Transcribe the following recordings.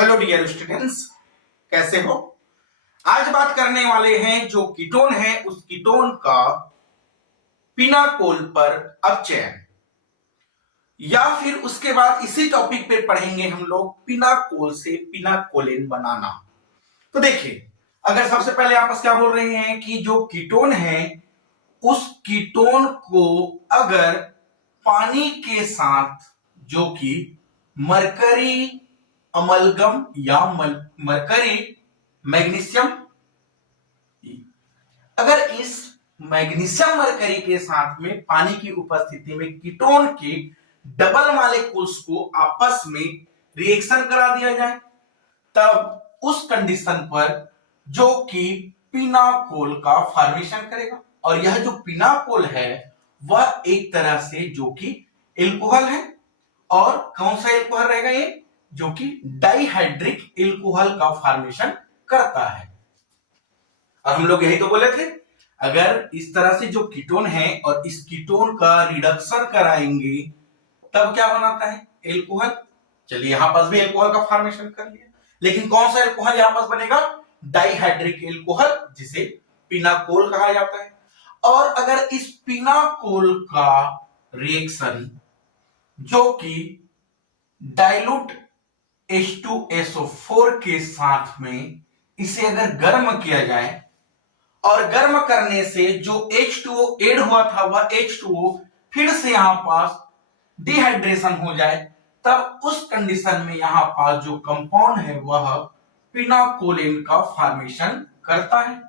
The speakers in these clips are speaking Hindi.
हेलो डियर स्टूडेंट्स, कैसे हो। आज बात करने वाले हैं जो कीटोन है उस कीटोन का पिनाकोल पर अपचयन, या फिर उसके बाद इसी टॉपिक पे पढ़ेंगे हम लोग पिनाकोल से पिनाकोलिन बनाना। तो देखिए, अगर सबसे पहले आपस क्या बोल रहे हैं कि जो कीटोन है उस कीटोन को अगर पानी के साथ जो कि मरकरी अमलगम या मरकरी मैग्नीशियम, अगर इस मैग्नीशियम मरकरी के साथ में पानी की उपस्थिति में कीटोन के डबल मॉलिक्यूल्स को आपस में रिएक्शन करा दिया जाए, तब उस कंडीशन पर जो कि पिनाकोल का फॉर्मेशन करेगा। और यह जो पिनाकोल है वह एक तरह से जो कि एल्कोहल है, और कौन सा एल्कोहल रहेगा ये, जो कि डाइहाइड्रिक एल्कोहल का फॉर्मेशन करता है। और हम लोग यही तो बोले थे, अगर इस तरह से जो कीटोन है और इस कीटोन का रिडक्शन कराएंगे तब क्या बनाता है, एल्कोहल। चलिए यहां पास भी एल्कोहल का फॉर्मेशन कर लिया, लेकिन कौन सा एल्कोहल यहां पास बनेगा, डाइहाइड्रिक एल्कोहल, जिसे पिनाकोल कहा जाता है। और अगर इस पिनाकोल का रिएक्शन जो कि डाइल्यूट H2SO4 के साथ में इसे अगर गर्म किया जाए, और गर्म करने से जो H2O ऐड हुआ था वह H2O फिर से यहां पास डिहाइड्रेशन हो जाए, तब उस कंडीशन में यहां पास जो कंपाउंड है वह पिनाकोलिन का फॉर्मेशन करता है।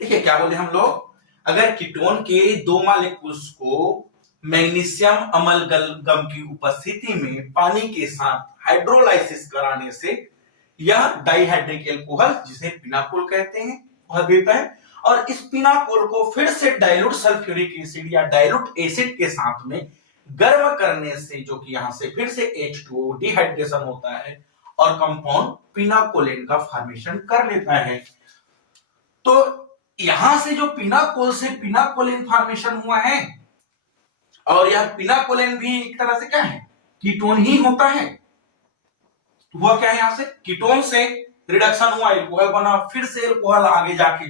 देखिए क्या बोले हम लोग, अगर कीटोन के दो मॉलिक्यूल्स को मैग्नीशियम अमलगम की उपस्थिति में पानी के साथ हाइड्रोलाइसिस कराने से यह डाइहाइड्रिक एल्कोहल, जिसे पिनाकोल कहते हैं, वह देता है। और इस पिनाकोल को फिर से डाइल्यूट सल्फ्यूरिक एसिड या डाइल्यूट एसिड के साथ में गर्म करने से जो कि यहां से फिर से H2O डिहाइड्रेशन होता है और कंपाउंड पिनाकोलिन का फॉर्मेशन कर लेता है। तो यहां से जो पिनाकोल से पिनाकोलिन फॉर्मेशन हुआ है, और यह पिनाकोलिन भी एक तरह से क्या है, कीटोन ही होता है। हुआ क्या है, यहां से कीटोन से रिडक्शन हुआ, एल्कोहल बना, फिर से एल्कोहल आगे जाके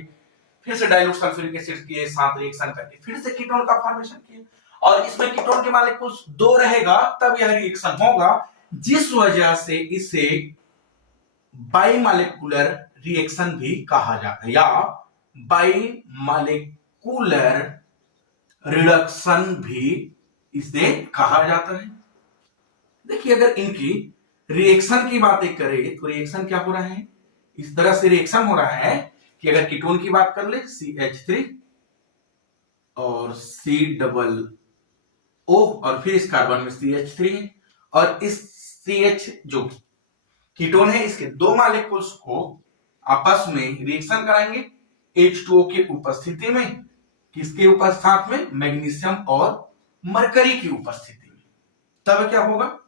फिर से डाइल्यूट सल्फ्यूरिक एसिड के साथ रिएक्शन करके फिर से कीटोन का फॉर्मेशन किया। और इसमें कीटोन के मॉलिक्यूल्स दो रहेगा तब यह रिएक्शन होगा, जिस वजह से इसे बाइमॉलिक्यूलर रिएक्शन भी कहा जाता है, या बाइमॉलिक्यूलर रिडक्शन भी इसे कहा जाता है। देखिए, अगर इनकी रिएक्शन की बातें करें तो रिएक्शन क्या हो रहा है, इस तरह से रिएक्शन हो रहा है कि अगर कीटोन की बात कर ले CH3 और C+O, और फिर इस कार्बन में CH3 और इस CH जो कीटोन है इसके दो मॉलिक्यूल्स को आपस में रिएक्शन कराएंगे H2O की उपस्थिति में, किसके साथ में, मैग्नीशियम और मरकरी की उपस्थिति में। तब क्या होगा,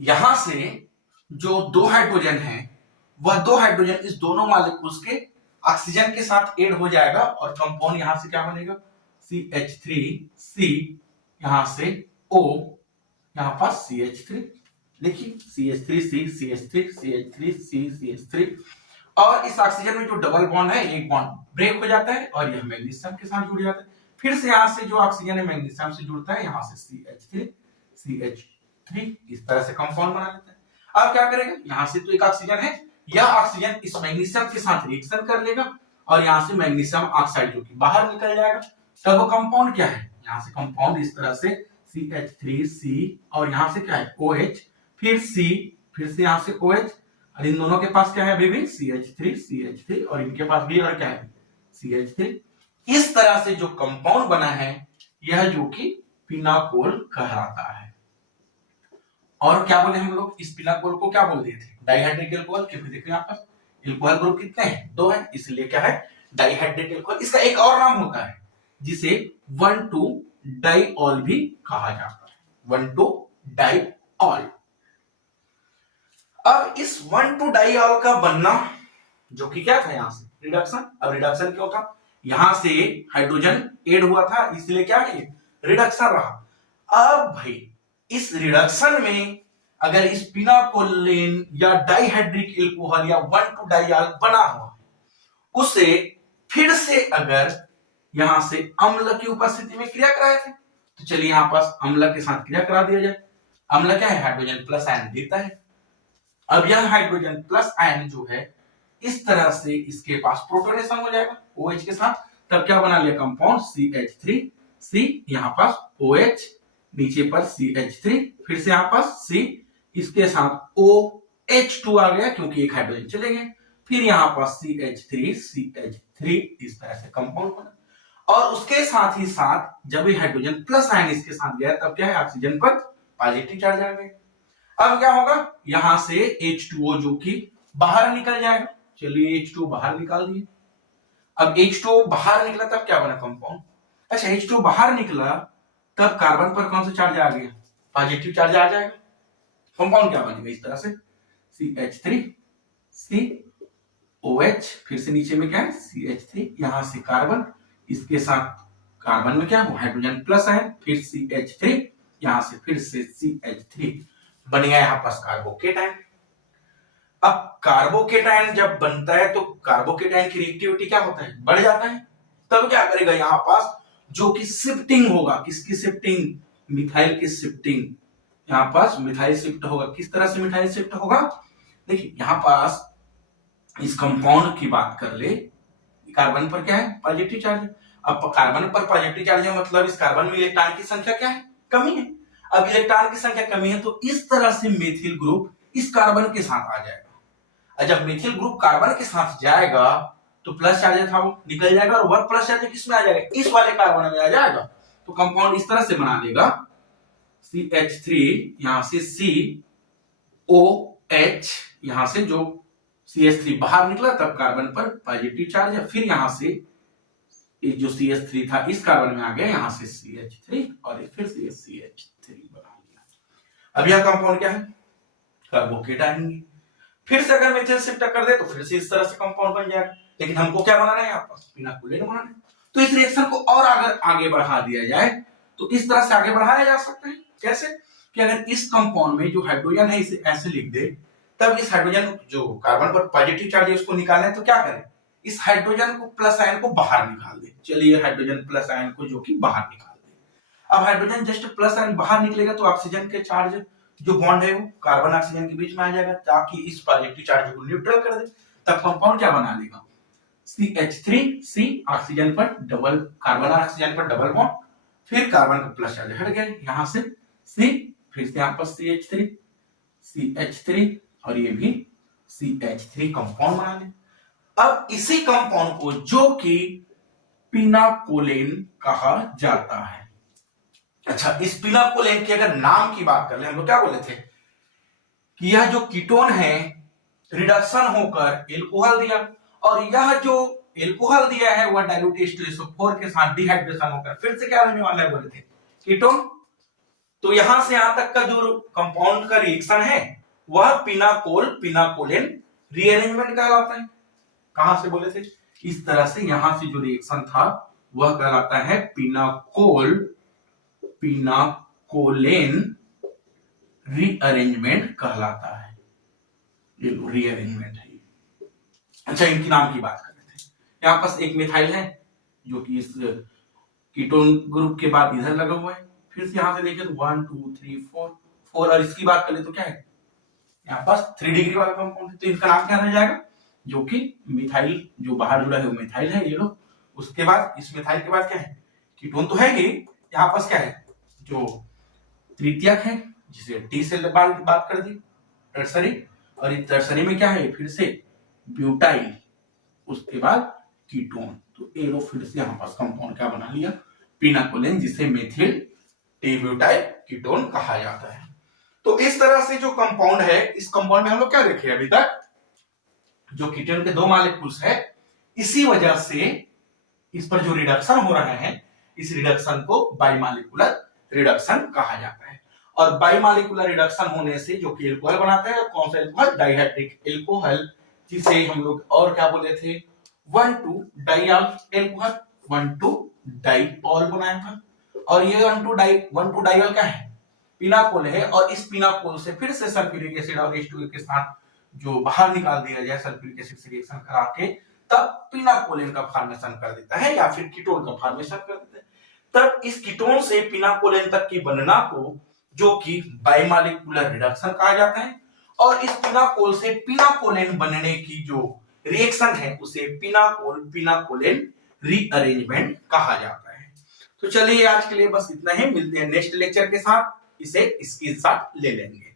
यहां से जो दो हाइड्रोजन है वह दो हाइड्रोजन इस दोनों मॉलिक्यूल्स के ऑक्सीजन के साथ ऐड हो जाएगा, और कंपाउंड यहां से क्या बनेगा, CH3C, यहां से O, यहां पास CH3, देखिए CH3C CH3 CH3C CH3, और इस ऑक्सीजन में जो डबल बॉन्ड है एक बॉन्ड ब्रेक हो जाता है और यह मैग्नीशियम के साथ जुड़ जाता है। फिर से यहां से जो ऑक्सीजन है मैग्नीशियम से जुड़ता है, यहां से CH3 इस तरह से कंपाउंड बना लेता है। अब क्या करेगा, यहां से तो एक ऑक्सीजन है, यह ऑक्सीजन इस मैग्नीशियम के साथ रिएक्शन कर लेगा और यहां से मैग्नीशियम ऑक्साइड जो कि बाहर निकल जाएगा। तब कंपाउंड क्या है, यहां से कंपाउंड इस तरह से CH3C, और यहां से क्या है OH, फिर C, फिर से यहां से OH, और इन दोनों के पास क्या है अभी भी CH3 और इनके पास भी और क्या है CH3। इस तरह से जो कंपाउंड बना है यह जो कि पिनाकोल कहलाता है। और क्या बोले हम लोग, इस पिनाकोल को क्या बोल दिए थे, डाइहाइड्रिक एल्कोहल, क्योंकि देखो यहाँ पर एल्कोहल ग्रुप कितने हैं, दो है, इसलिए क्या है डाइहाइड्रिक एल्कोहल। इसका एक और नाम होता है जिसे 1,2-डाइऑल भी कहा जाता है, 1,2-डाइऑल। अब इस 1,2-डाइऑल का बनना जो कि क्या था, यहां से रिडक्शन। अब रिडक्शन क्यों था, यहां से हाइड्रोजन ऐड हुआ था, इसलिए क्या है रिडक्शन रहा। अब भाई इस रिडक्शन में अगर इस पिनाकोलिन या डाइहाइड्रिक एल्कोहल या 1,2-डाइयाल बना हुआ है, उसे फिर से अगर यहां से अम्ल की उपस्थिति में क्रिया कराए थे, तो चलिए यहां पास अम्ल के साथ क्रिया करा दिया जाए। अम्ल क्या है? हाइड्रोजन प्लस आयन देता है। अब यह हाइड्रोजन प्लस आयन जो है इस तरह से इसके पास प्रोटोनेशन हो जाएगा OH के साथ, तब क्या बना लिया कंपाउंड CH3, C यहां पास OH, नीचे पर CH3, फिर से यहां पास C, इसके साथ OH2 आ गया क्योंकि एक हाइड्रोजन चले गए, फिर यहां पास CH3 CH3, इस तरह से कंपाउंड बना। और उसके साथ ही साथ जब ये हाइड्रोजन प्लस आयन इसके साथ गया तब क्या है? ऑक्सीजन पर पॉजिटिव चार्ज आ गया। अब क्या होगा? यहां से H2O जो कि बाहर निकल जाएगा। चलिए H2O बाहर निकाल दिए। अब H2O बाहर निकला तब क्या बना कंपाउंड? अच्छा, H2O बाहर निकला तब कार्बन पर कौन सा चार्ज आ गया? पॉजिटिव चार्ज आ जाएगा। कंपाउंड क्या बनेगा? इस तरह से CH3 COH, फिर से नीचे में क्या है? CH3, यहां से कार्बन, इसके साथ कार्बन में क्या है? हाइड्रोजन प्लस आयन, फिर CH3, यहां से फिर से CH3, बन गया यहां पास कार्बोकेटायन। अब कार्बोकेटायन जब बनता है तो कार्बोकेटायन की रिएक्टिविटी क्या होता है? बढ़ जाता है। तब क्या करेगा? यहां पास जो कि शिफ्टिंग होगा, किसकी शिफ्टिंग? मिथाइल की शिफ्टिंग। यहां पास मिथाइल शिफ्ट होगा। किस तरह से मिथाइल शिफ्ट होगा? देखिए यहां पास इस कंपाउंड की बात कर ले, कार्बन पर क्या है? Positive charge. अब कार्बन पर पॉजिटिव चार्ज है मतलब इस कार्बन में इलेक्ट्रॉन की संख्या क्या है? कमी है। अब इलेक्ट्रॉन की संख्या कमी है तो इस तरह से मेथिल ग्रुप इस कार्बन के साथ आ जाएगा। और जब मेथिल ग्रुप कार्बन के साथ जाएगा तो प्लस चार्ज था वो निकल जाएगा और वह प्लस चार्ज किसमें आ जाएगा? इस वाले कार्बन में आ जाएगा। तो कंपाउंड इस तरह से बना देगा CH3, यहां से COH, यहां से जो CH3 बाहर निकला तब कार्बन पर पॉजिटिव चार्ज है, फिर यहां से जो CH3 था इस कार्बन में आ गया, यहां से CH3 और फिर से CH3 बना लिया। अब यह कंपाउंड क्या है? कार्बोकेटायन। फिर से अगर मेथिल शिफ्ट कर दे तो फिर से इस तरह से कंपाउंड बन जाएगा, लेकिन हमको क्या बनाना है? यहाँ पर पिनाकोलिन बनाना है। तो इस रिएक्शन को और अगर आगे बढ़ा दिया जाए तो इस तरह से आगे बढ़ाया जा सकता है। कैसे? कि अगर इस कंपाउंड में जो हाइड्रोजन है इसे ऐसे लिख दे, तब इस हाइड्रोजन जो कार्बन पर पॉजिटिव चार्ज है उसको निकालना है तो क्या करें? इस हाइड्रोजन को प्लस आयन को बाहर निकाल दे। चलिए हाइड्रोजन प्लस आयन को जो कि बाहर निकाल दे। अब हाइड्रोजन जस्ट प्लस आयन बाहर निकलेगा तो ऑक्सीजन के चार्ज जो बॉन्ड है वो कार्बन ऑक्सीजन के बीच में आ जाएगा ताकि इस पॉजिटिव चार्ज को न्यूट्रल कर दे। तब कंपाउंड क्या बना लेगा? CH3C, ऑक्सीजन पर डबल, कार्बन और ऑक्सीजन पर डबल बॉन्ड, फिर कार्बन का प्लस चार्ज हट गया, यहां से C, फिर से यहां पर CH3 CH3 और ये भी CH3 कंपाउंड बना ले। अब इसी कंपाउंड को जो कि पिनाकोलिन कहा जाता है। अच्छा, इस पिनाकोलिन के अगर नाम की बात कर ले, हम लोग क्या बोले थे कि यह जो कीटोन है रिडक्शन होकर एल्कोहल दिया, और यह जो एल्कोहल दिया है वह डाइल्यूट H2SO4 के साथ डिहाइड्रेशन होकर फिर से क्या होने वाला है? बोले थे कीटोन। तो यहां से यहां तक का जो कंपाउंड का रिएक्शन है वह पिनाकोलिन रीअरेंजमेंट कहलाता है। कहां से बोले थे? इस तरह से यहां से जो रिएक्शन था वह कहलाता है पिनाकोलिन रीअरेंजमेंट कहलाता है। ये रीअरेंजमेंट है। अच्छा, इनकी नाम की बात कर रहे थे। यहां पास एक मिथाइल है जो कि इस कीटोन ग्रुप के बाद इधर लगा हुआ है। फिर से यहां से देखें तो 1 2 3 4 और इसकी बात कर ले तो क्या है? यहाँ पास 3 डिग्री वाला कंपाउंड है, तो इसका नाम क्या रह जाएगा? जो कि मिथाइल जो बाहर जुड़ा है वो मिथाइल है ये लोग। उसके बाद इस मिथाइल के बाद क्या है? कीटोन तो है ही, यहाँ पास क्या है? जो तृतीयक है जिसे टी से बात कर दी, टर्सरी, और इस टर्सरी में क्या है? फिर से ब्यूटाइल, उसके बाद कीटोन। तो ये लोग फिर से यहाँ पास कंपाउंड क्या बना लिया? पिनाकोलिन, जिसे मेथिल टी ब्यूटाइल कीटोन कहा जाता है। तो इस तरह से जो कंपाउंड है, इस कंपाउंड में हम लोग क्या देखे अभी तक? जो कीटोन के 2 मॉलिक्यूल्स है, इसी वजह से इस पर जो रिडक्शन हो रहा है इस रिडक्शन को बाइमॉलिक्यूलर रिडक्शन कहा जाता है। और बाइमॉलिक्यूलर रिडक्शन होने से जो कि एल्कोहल बनाते हैं, कौन सा एल्कोहल? डाइहाइड्रिक एल्कोहल, जिसे हम लोग और क्या बोले थे? 1,2-डाइयाल एल्कोहल, 1,2-डाइऑल बनाया था। और ये 1,2-डाइयाल क्या है? पिनाकोल है और इस पिनाकोल से फिर से सल्फ्यूरिक एसिड और H2O के साथ जो बाहर निकाल दिया जाए सल्फ्यूरिक एसिड से रिएक्शन करा के, तब पिनाकोलिन का फॉर्मेशन कर देता है या फिर कीटोन का फॉर्मेशन कर देता है। तब इस कीटोन से पिनाकोलिन तक की बनना को जो कि बाइमॉलिक्यूलर रिडक्शन कहा जाता है, और इस पिनाकोल से पिनाकोलिन बनने की जो रिएक्शन है उसे पिनाकोलिन रीअरेंजमेंट कहा जाता है। तो चलिए आज के लिए बस इतना ही, मिलते हैं नेक्स्ट लेक्चर के साथ, इसे इसके साथ ले लेंगे।